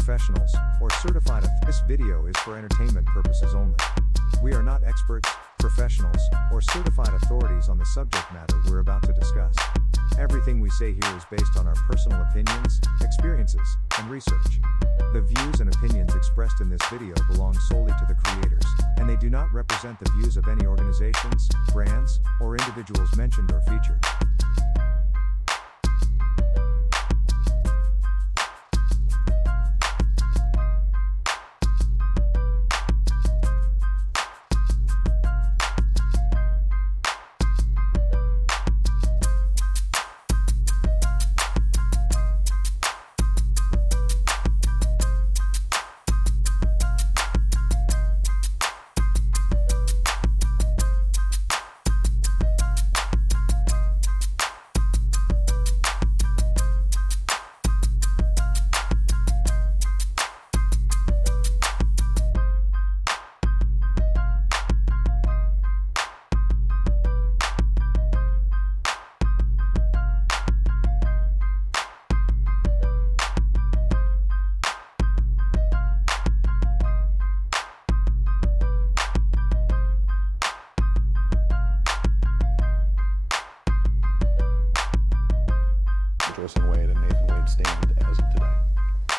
professionals, or certified. This video is for entertainment purposes only. We are not experts, professionals, or certified authorities on the subject matter we're about to discuss. Everything we say here is based on our personal opinions, experiences, and research. The views and opinions expressed in this video belong solely to the creators, and they do not represent the views of any organizations, brands, or individuals mentioned or featured.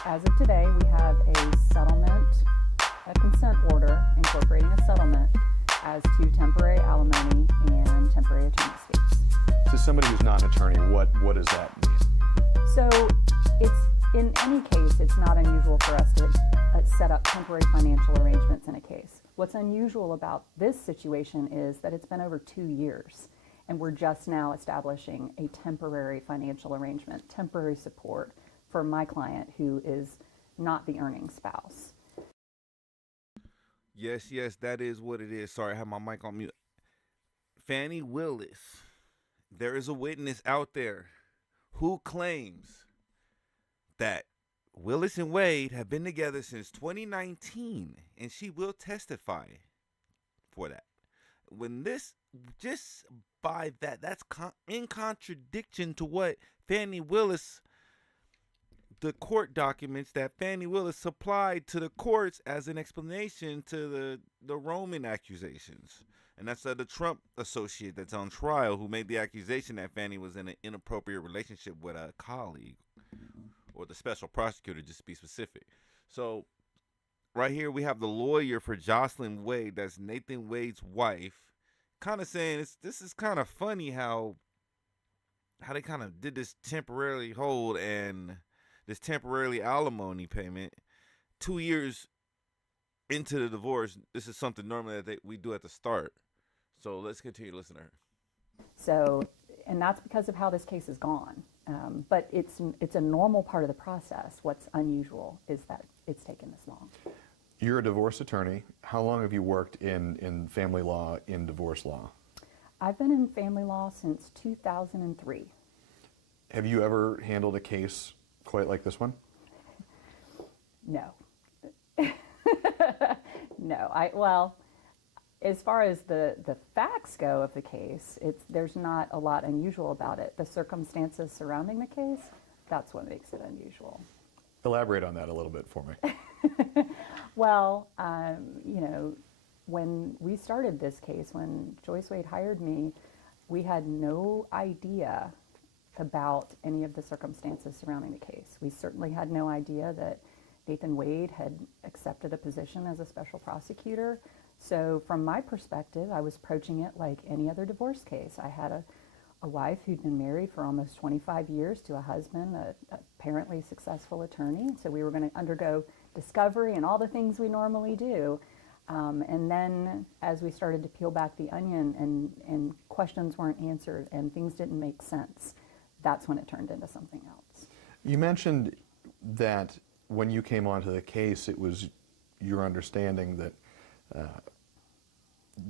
As of today, we have a settlement, a consent order incorporating a settlement as to temporary alimony and temporary attorney's fees. To somebody who's not an attorney, what does that mean? So in any case, it's not unusual for us to set up temporary financial arrangements in a case. What's unusual about this situation is that it's been over 2 years, and we're just now establishing a temporary financial arrangement, temporary support for my client who is not the earning spouse. Yes, that is what it is. Sorry, I have my mic on mute. Fani Willis, there is a witness out there who claims that Willis and Wade have been together since 2019, and she will testify for that. When this, just by that's in contradiction to what Fani Willis, the court documents that Fani Willis supplied to the courts as an explanation to the Roman accusations. And that's the Trump associate that's on trial who made the accusation that Fani was in an inappropriate relationship with a colleague, or the special prosecutor, just to be specific. So right here we have the lawyer for Jocelyn Wade, that's Nathan Wade's wife, kind of saying this is kind of funny how they kind of did this temporarily hold and this temporarily alimony payment 2 years into the divorce. This is something normally that we do at the start. So let's continue to listen to her. So, and that's because of how this case has gone. But it's a normal part of the process. What's unusual is that it's taken this long. You're a divorce attorney. How long have you worked in family law, in divorce law? I've been in family law since 2003. Have you ever handled a case quite like this one? No. No. Well, as far as the facts go of the case, there's not a lot unusual about it. The circumstances surrounding the case, that's what makes it unusual. Elaborate on that a little bit for me. Well, when we started this case, when Joyce Wade hired me, we had no idea about any of the circumstances surrounding the case. We certainly had no idea that Nathan Wade had accepted a position as a special prosecutor. So from my perspective, I was approaching it like any other divorce case. I had a wife who'd been married for almost 25 years to a husband, a apparently successful attorney. So we were going to undergo discovery and all the things we normally do. And then as we started to peel back the onion and questions weren't answered and things didn't make sense, that's when it turned into something else. You mentioned that when you came onto the case, it was your understanding that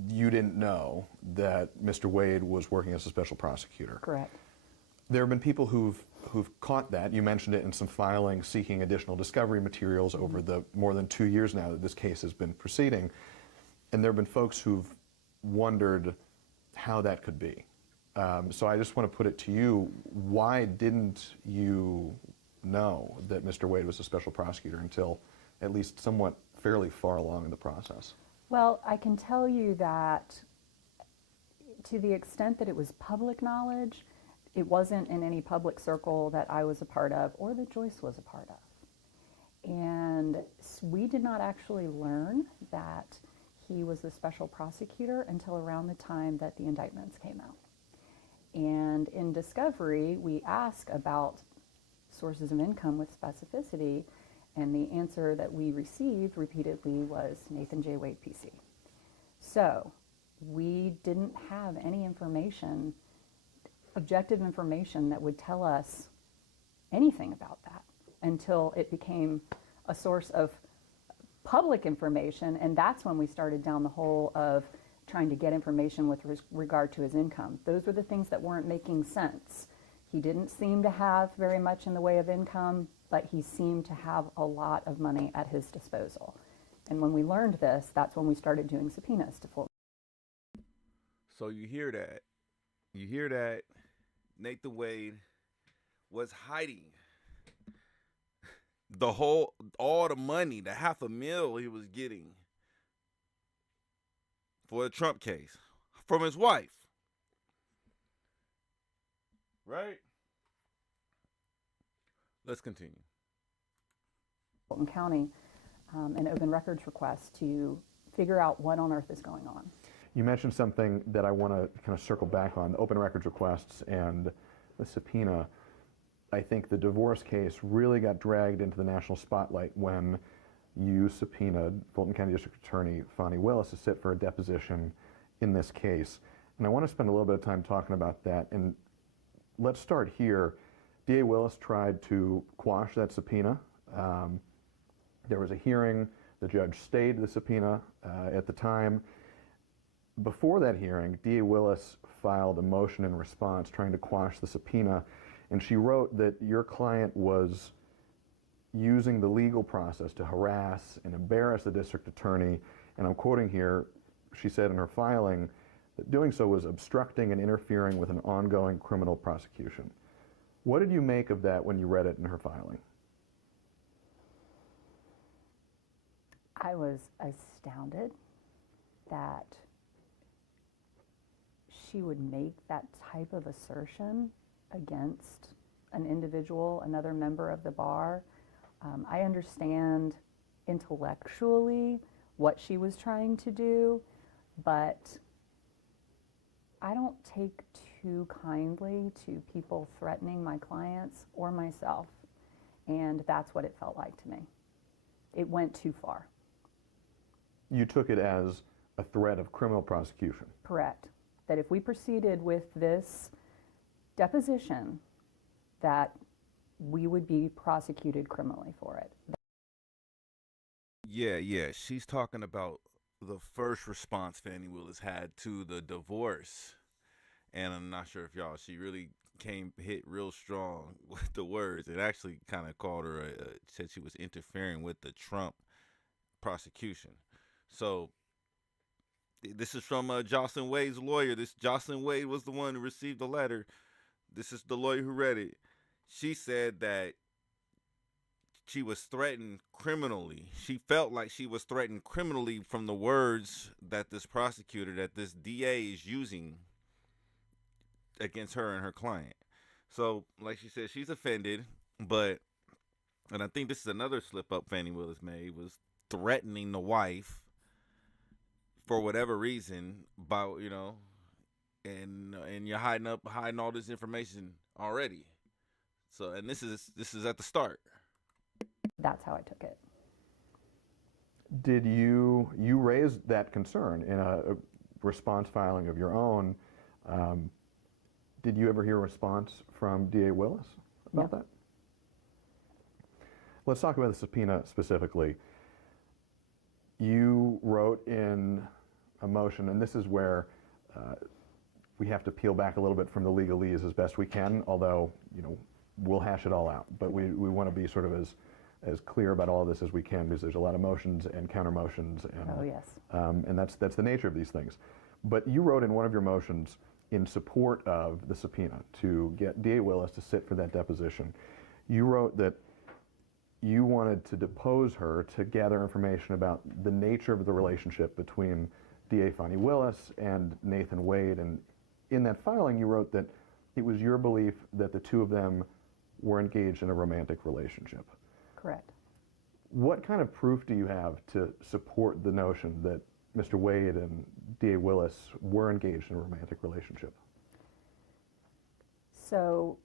you didn't know that Mr. Wade was working as a special prosecutor. Correct. There have been people who've caught that. You mentioned it in some filings seeking additional discovery materials over the more than 2 years now that this case has been proceeding. And there have been folks who've wondered how that could be. So I just want to put it to you, why didn't you know that Mr. Wade was a special prosecutor until at least somewhat fairly far along in the process? Well, I can tell you that to the extent that it was public knowledge, it wasn't in any public circle that I was a part of or that Joyce was a part of. And we did not actually learn that he was the special prosecutor until around the time that the indictments came out. And in discovery, we ask about sources of income with specificity, and the answer that we received repeatedly was Nathan J. Wade, PC. So we didn't have any information, objective information, that would tell us anything about that until it became a source of public information, and that's when we started down the hole of trying to get information with regard to his income. Those were the things that weren't making sense. He didn't seem to have very much in the way of income, but he seemed to have a lot of money at his disposal. And when we learned this, that's when we started doing subpoenas to full. So you hear that. You hear that Nathan Wade was hiding all the money, the $500,000 he was getting for the Trump case from his wife. Right? Let's continue. Fulton County, an open records request to figure out what on earth is going on. You mentioned something that I want to kind of circle back on, the open records requests and the subpoena. I think the divorce case really got dragged into the national spotlight when you subpoenaed Fulton County District Attorney Fani Willis to sit for a deposition in this case. And I want to spend a little bit of time talking about that. And let's start here. DA Willis tried to quash that subpoena. There was a hearing. The judge stayed the subpoena at the time. Before that hearing, DA Willis filed a motion in response trying to quash the subpoena, and she wrote that your client was using the legal process to harass and embarrass the district attorney, and I'm quoting here, she said in her filing that doing so was obstructing and interfering with an ongoing criminal prosecution. What did you make of that when you read it in her filing? I was astounded that she would make that type of assertion against an individual, another member of the bar. I understand intellectually what she was trying to do, but I don't take too kindly to people threatening my clients or myself, and that's what it felt like to me. It went too far. You took it as a threat of criminal prosecution. Correct. That if we proceeded with this deposition, that we would be prosecuted criminally for it. Yeah. She's talking about the first response Fani Willis had to the divorce. And I'm not sure if she really hit real strong with the words. It actually kind of called her, said she was interfering with the Trump prosecution. So this is from Jocelyn Wade's lawyer. Jocelyn Wade was the one who received the letter. This is the lawyer who read it. She said that she was threatened criminally. She felt like she was threatened criminally from the words that this prosecutor, that this DA is using against her and her client. So, like she said, she's offended, and I think this is another slip up Fani Willis made, was threatening the wife for whatever reason about, and you're hiding all this information already. So, and this is at the start. That's how I took it. Did you raised that concern in a response filing of your own? Did you ever hear a response from DA Willis about that? Let's talk about the subpoena specifically. You wrote in a motion, and this is where we have to peel back a little bit from the legalese as best we can, although, we'll hash it all out. But we want to be sort of as clear about all of this as we can, because there's a lot of motions and counter motions, and that's the nature of these things. But you wrote in one of your motions in support of the subpoena to get DA Willis to sit for that deposition. You wrote that you wanted to depose her to gather information about the nature of the relationship between DA Fani Willis and Nathan Wade. And in that filing, you wrote that it was your belief that the two of them were engaged in a romantic relationship. Correct. What kind of proof do you have to support the notion that Mr. Wade and DA Willis were engaged in a romantic relationship? So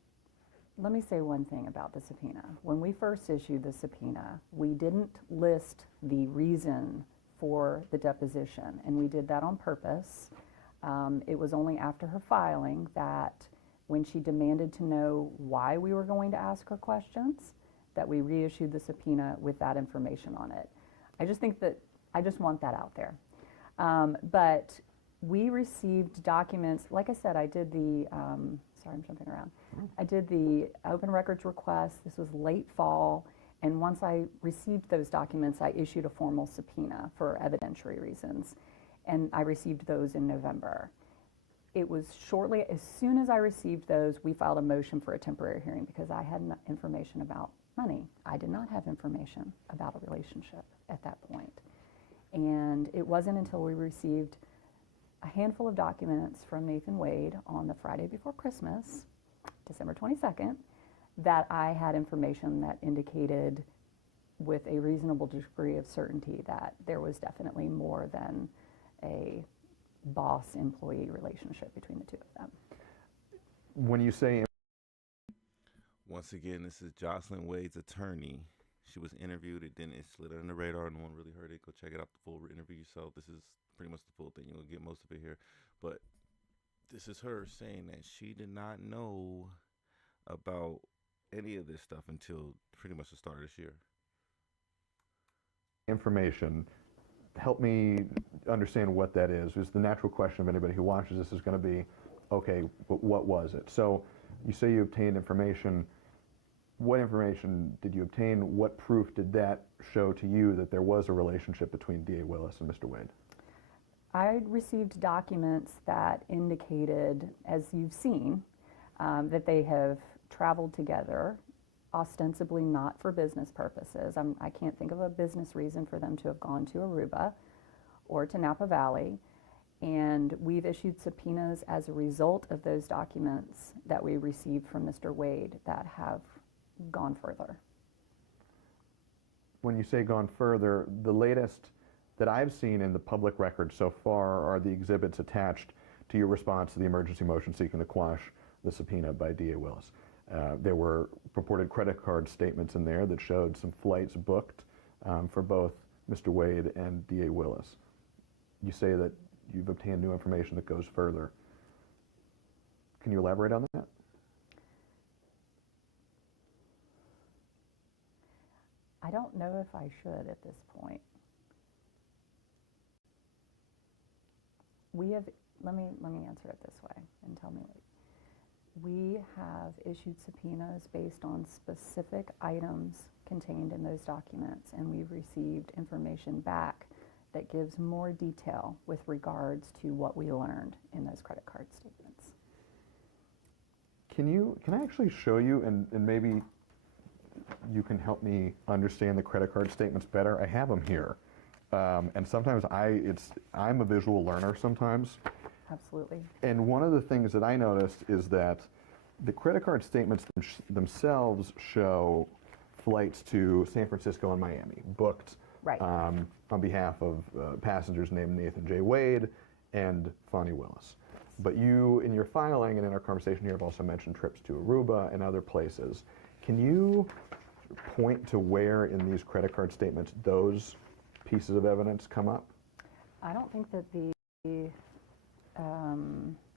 let me say one thing about the subpoena. When we first issued the subpoena, we didn't list the reason for the deposition, and we did that on purpose. It was only after her filing that when she demanded to know why we were going to ask her questions, that we reissued the subpoena with that information on it. I just think that, I just want that out there. But we received documents, like I said, I did the, sorry, I'm jumping around. I did the open records request. This was late fall, and once I received those documents, I issued a formal subpoena for evidentiary reasons, and I received those in November. It was shortly, as soon as I received those, we filed a motion for a temporary hearing because I had information about money. I did not have information about a relationship at that point. And it wasn't until we received a handful of documents from Nathan Wade on the Friday before Christmas, December 22nd, that I had information that indicated with a reasonable degree of certainty that there was definitely more than a boss-employee relationship between the two of them. When you say... Once again, this is Jocelyn Wade's attorney. She was interviewed. It slid under the radar. No one really heard it. Go check it out, the full interview yourself. This is pretty much the full thing. You'll get most of it here. But this is her saying that she did not know about any of this stuff until pretty much the start of this year. Information. Help me understand what that is. Because the natural question of anybody who watches this is going to be, okay, but what was it? So you say you obtained information. What information did you obtain? What proof did that show to you that there was a relationship between D.A. Willis and Mr. Wade? I received documents that indicated, as you've seen, that they have traveled together, ostensibly not for business purposes. I can't think of a business reason for them to have gone to Aruba or to Napa Valley. And we've issued subpoenas as a result of those documents that we received from Mr. Wade that have gone further. When you say gone further, the latest that I've seen in the public record so far are the exhibits attached to your response to the emergency motion seeking to quash the subpoena by D.A. Willis. There were purported credit card statements in there that showed some flights booked for both Mr. Wade and D.A. Willis. You say that you've obtained new information that goes further. Can you elaborate on that? I don't know if I should at this point. We have, let me answer it this way and tell me what. We have issued subpoenas based on specific items contained in those documents, and we've received information back that gives more detail with regards to what we learned in those credit card statements. Can I actually show you, and maybe you can help me understand the credit card statements better? I have them here. And sometimes I'm a visual learner sometimes. Absolutely. And one of the things that I noticed is that the credit card statements themselves show flights to San Francisco and Miami, booked Right. on behalf of passengers named Nathan J. Wade and Fani Willis. But you, in your filing and in our conversation here, have also mentioned trips to Aruba and other places. Can you point to where in these credit card statements those pieces of evidence come up? I don't think that the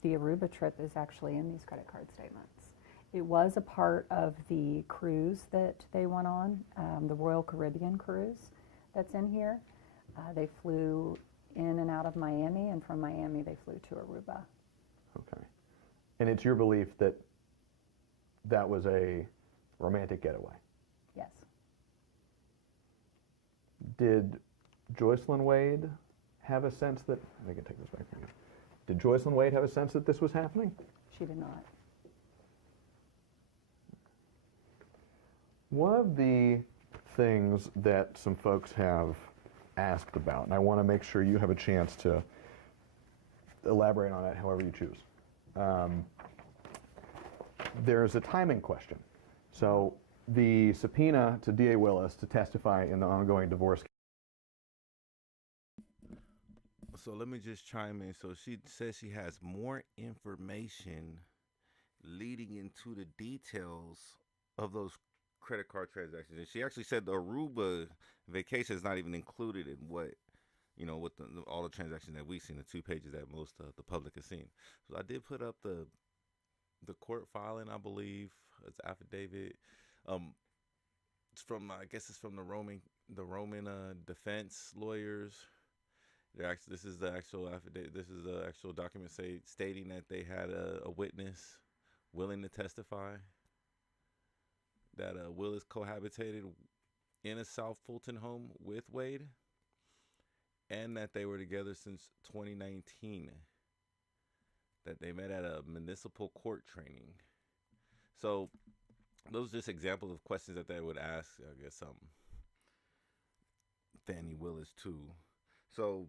Aruba trip is actually in these credit card statements. It was a part of the cruise that they went on, the Royal Caribbean cruise that's in here. They flew in and out of Miami, and from Miami they flew to Aruba. Okay. And it's your belief that that was a romantic getaway? Yes. Did Joycelyn Wade have a sense that, I can take this back from you. Did Joycelyn Wade have a sense that this was happening? She did not. One of the things that some folks have asked about, and I want to make sure you have a chance to elaborate on it however you choose. There's a timing question. So the subpoena to DA Willis to testify in the ongoing divorce. So let me just chime in. So she says she has more information leading into the details of those credit card transactions. And she actually said the Aruba vacation is not even included in what, with all the transactions that we've seen, the 2 pages that most of the public has seen. So I did put up the court filing, I believe. It's affidavit. It's from, I guess it's from the Roman defense lawyers. This is the actual affidavit. This is the actual document stating that they had a witness willing to testify that Willis cohabitated in a South Fulton home with Wade, and that they were together since 2019. That they met at a municipal court training. So those are just examples of questions that they would ask, I guess, Fani Willis too. So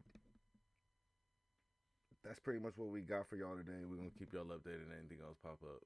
that's pretty much what we got for y'all today. We're gonna keep y'all updated and anything else pop up.